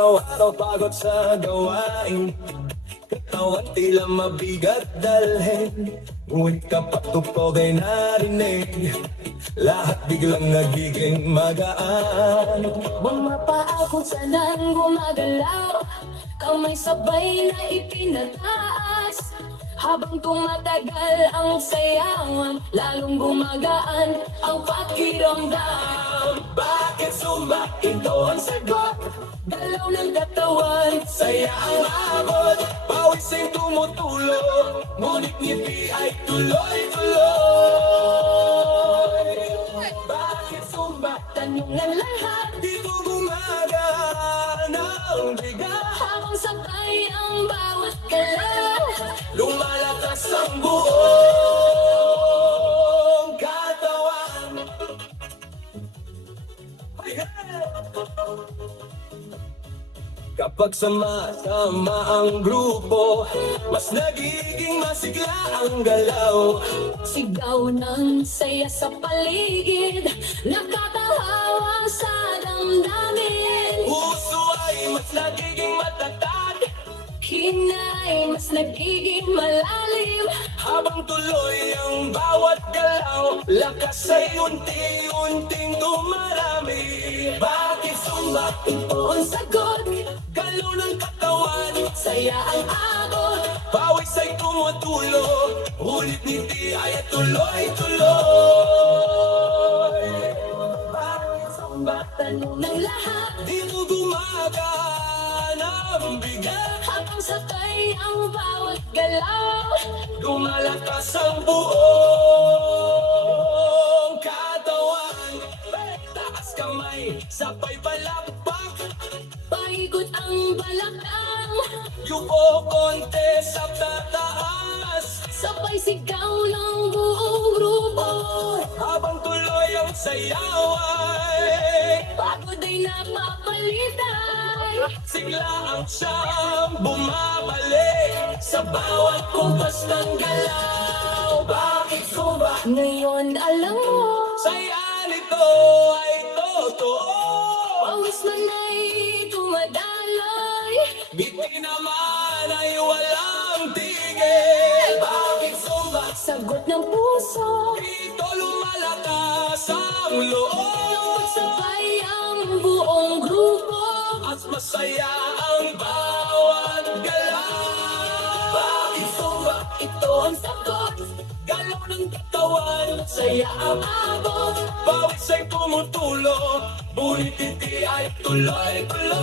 Araw-araw pagod sa gawain, katawan tila mabigat dalhin. Ngunit kapag tupog ay narinig, lahat biglang nagiging magaan. Mga paa kung saan gumagalaw, kamay sabay na ipinataas. Habang tumatagal ang sayawan, lalong gumagaan ang pakiramdam. Bakit sumba? Ito ang sagot. Galaw ng katawan, Saya ang abot, pawis ay tumutulong, ngunit ngiti ay tuloy-tuloy. Bakit sumba? tanong ng lahat, Dito gumagana ang bigat, habang sabay ang bawat galaw. lumalakas ang buong katawan. Kapag sama-sama ang grupo, mas nagiging masigla ang galaw. Sigaw ng saya sa paligid, nakatahawa sa damdamin. Puso ay mas nagiging matatag, Hinay mas nagiging malalim. habang tuloy ang bawat galaw, lakas ay unti-unting dumarami. Bakit sumba? Ito ang sagot, Galaw ng katawan, saya ang abot. pawis ay tumutulo, ulit ngiti ay tuloy-tuloy. Bakit sumba? Tanong ng lahat, Dito gumagana ang bigat, habang sabay ang bawat galaw. lumalakas ang buong katawan. Taas kamay, sabay palakpak, Paikot ang balakang, yuko konti sa tataas. sabay sigaw ng buong grupo. Habang tuloy ang sayaway, Pagod ay napapalitay, sigla ang siyang bumabalik sa bawat kumpas ng galaw. Bakit sumba? ngayon alam mo, Saya nito ay totoo. pawis man ay tumadaloy. Ngiti naman ay walang tigil. Bakit sumba? Sagot ng puso, Dito lumalakas ang loob, pagsabay ang buong grupo. at masaya ang bawat galaw. Bakit sumba? Ito ang sagot, Galaw ng katawan, saya ang abot. pawis ay tumutulo, ngunit hindi ay tuloy-tuloy.